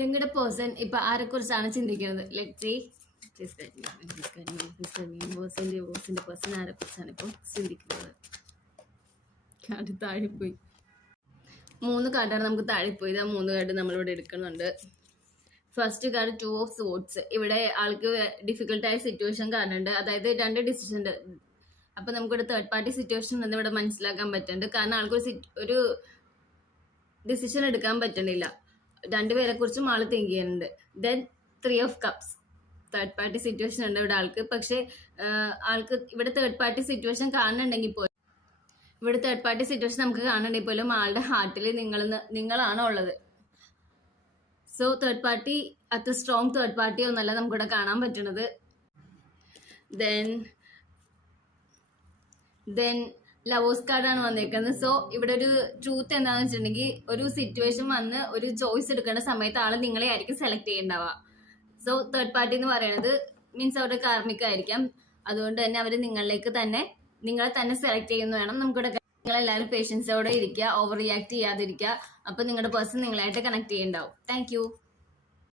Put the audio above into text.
നിങ്ങളുടെ പേഴ്സൺ ഇപ്പൊ ആരെ കുറിച്ചാണ് ചിന്തിക്കുന്നത്? ലെറ്റ്സ് ബോസിന്റെ പേഴ്സൺ ആരെ കുറിച്ചാണ് ഇപ്പൊ ചിന്തിക്കുന്നത്? കാർഡ് താഴെപ്പോയി. 3 കാർഡാണ് നമുക്ക് താഴെപ്പോയി. ആ 3 കാർഡ് നമ്മളിവിടെ എടുക്കുന്നുണ്ട്. First card 2 of swords. ഇവിടെ ആൾക്ക് ഡിഫിക്കൽട്ടായ സിറ്റുവേഷൻ കാണുന്നുണ്ട്. അതായത് 2 ഡിസിഷൻ ഉണ്ട്. അപ്പൊ നമുക്കിവിടെ തേർഡ് പാർട്ടി സിറ്റുവേഷൻ എന്ന് ഇവിടെ മനസ്സിലാക്കാൻ പറ്റുന്നുണ്ട്. കാരണം ആൾക്ക് ഒരു ഡിസിഷൻ എടുക്കാൻ പറ്റണില്ല. 2 പേരെ കുറിച്ചും ആള് തിങ്ക് ചെയ്യുന്നുണ്ട്. Then 3 of cups. Third party situation ഉണ്ട് ഇവിടെ ആൾക്ക്. പക്ഷെ ആൾക്ക് ഇവിടെ തേർഡ് പാർട്ടി സിറ്റുവേഷൻ കാണുന്നുണ്ടെങ്കിൽ പോലും ആളുടെ ഹാർട്ടിൽ നിങ്ങളാണ് ഉള്ളത്. സോ തേർഡ് പാർട്ടി അത്ര സ്ട്രോങ് തേർഡ് പാർട്ടി ഒന്നല്ല നമുക്കിവിടെ കാണാൻ പറ്റുന്നത്. ദെൻ ലവേഴ്സ് കാർഡാണ് വന്നേക്കുന്നത്. സോ ഇവിടെ ഒരു ട്രൂത്ത് എന്താണെന്ന് വെച്ചിട്ടുണ്ടെങ്കിൽ, ഒരു സിറ്റുവേഷൻ വന്ന് ഒരു ചോയ്സ് എടുക്കേണ്ട സമയത്ത് ആള് നിങ്ങളെ ആയിരിക്കും സെലക്ട് ചെയ്യേണ്ടാവുക. സോ തേർഡ് പാർട്ടി എന്ന് പറയുന്നത് മീൻസ് അവരുടെ കാർമികമായിരിക്കാം. അതുകൊണ്ട് തന്നെ അവർ നിങ്ങളെ തന്നെ സെലക്ട് ചെയ്യുന്ന വേണം നമുക്കിവിടെ. നിങ്ങളെല്ലാവരും പേഷ്യൻസോടെ ഇരിക്കുക, ഓവർ റിയാക്ട് ചെയ്യാതിരിക്കുക. അപ്പൊ നിങ്ങളുടെ പേഴ്സൺ നിങ്ങളായിട്ട് കണക്ട് ചെയ്യുന്നുണ്ടാവും. താങ്ക്